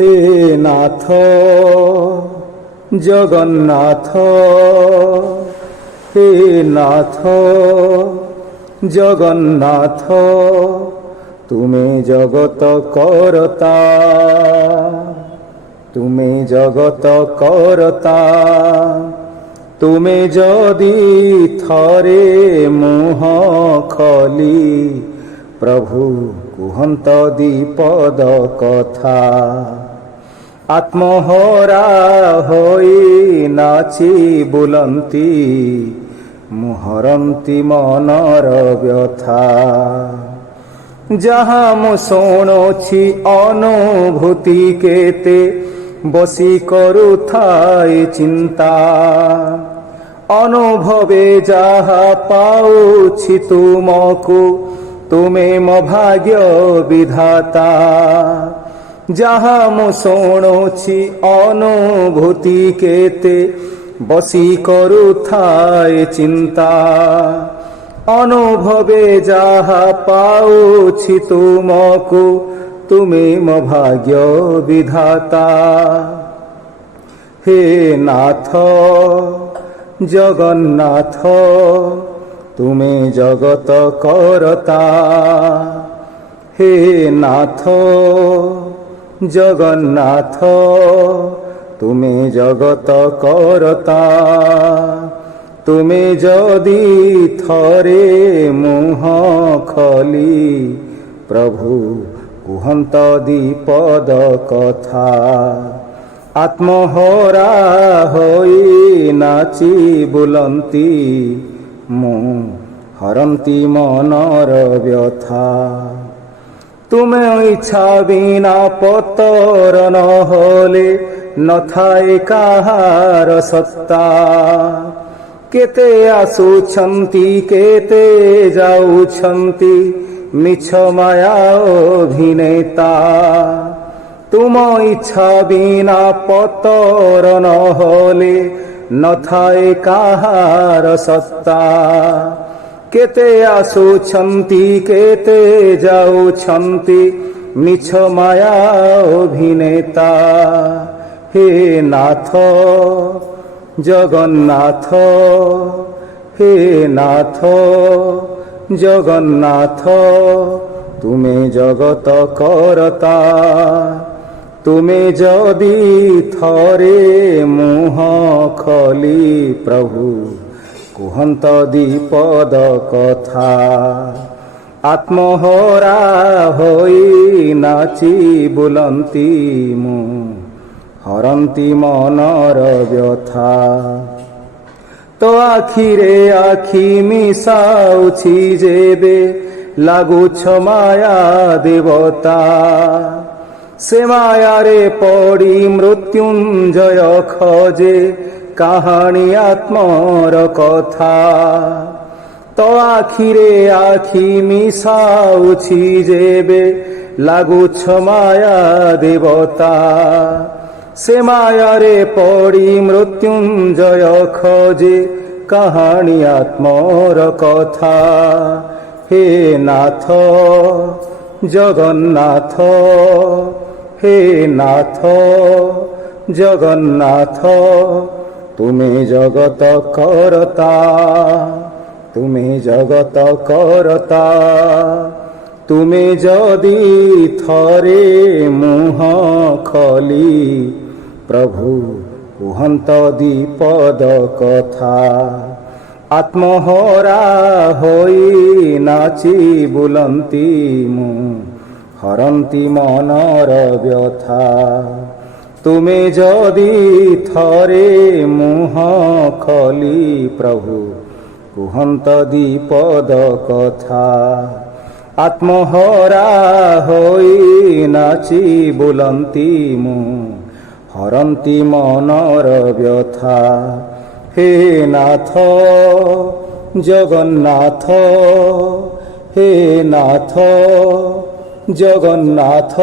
হে নাথ জগন্নাথ, হে নাথ জগন্নাথ, তুমি জগত করতা, তুমি জগত করতা। তুমি যদি থরে মুহ খলি, প্রভু কুহন্ত দ্বিপদ কথা। আত্মহরা হই নাচি বুলন্তি, মুহরন্তি মনর ব্যথা। যাহা মু শুণুছি অনুভূতি কেতে, বসি করুথাই চিন্তা। অনুভবে যাহা পাউছি তুমকু, তুমে মো ভাগ্য বিধাতা। যাহা মু শুণুছি অনুভূতি কেতে, বসি করুথাই চিন্তা। অনুভবে যাহা পাউছি তুমকু, তুমি মো ভাগ্য বিধাতা। হে নাথ জগন্নাথ, তুমি জগত করতা। হে নাথ জগন্নাথ, তুমি জগত করতা। তুমি যদি থরে মুহ খলি, প্রভু কুহন্ত দ্বিপদ কথা। আত্মহরা হই নাচি বুলন্তি, মু হরন্তি মনর ব্যথা। তুমি ইচ্ছা বিনা পতর নহলে, নথায় কাহার সত্তা। কেতে আসুছন্তি কেতে যাউছন্তি, মিছ মায়া অভিনেতা। তুম ইচ্ছা বিনা পতর নহলে, নথায় কাহার সত্তা। কেতে আসুছন্তি কেতে যাউছন্তি, মিছ মায়া অভিনেতা। হে নাথ জগন্নাথ, হে নাথ জগন্নাথ, তুমি জগত করতা। তুমি যদি থরে মুহ খলি, প্রভু কুহন্ত দ্বিপদ কথা। আত্মহরা হই নাচি বুলন্তি, মু হরন্তি মনর ব্যথা। তো আখিরে আখি মিশাউছি যেবে, লাগুছ মায়া দেবতা। সে মায়ারে পড়ি মৃত্যুঞ্জয় খোঁজে, কাহাণী আত্মর কথা। তো আখিরে আখি মিশাউছি যেবে, লাগুছ মায়া দেবতা। সে মায়ারে পড়ি মৃত্যুঞ্জয় খোঁজে, কাহাণী আত্মর কথা। হে নাথ জগন্নাথ, হে নাথ জগন্নাথ, তুমি জগত করতা। তুমি জগত করতা। তুমি যদি থরে মুহ খলি, প্রভু কুহন্ত দ্বিপদ কথা। আত্মহরা হই নাচি বুলন্তি, মু হরন্তি মনর ব্যথা। তুমি যদি থরে মুহ খলি, প্রভু কুহন্ত দ্বিপদ কথা। আত্মহরা হই নাচি বুলন্তি, মু হরন্তি মনর ব্যথা। হে নাথ জগন্নাথ, হে নাথ জগন্নাথ,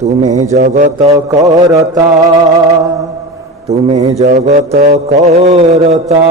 তুমি জগত করতা। তুমি জগত করতা।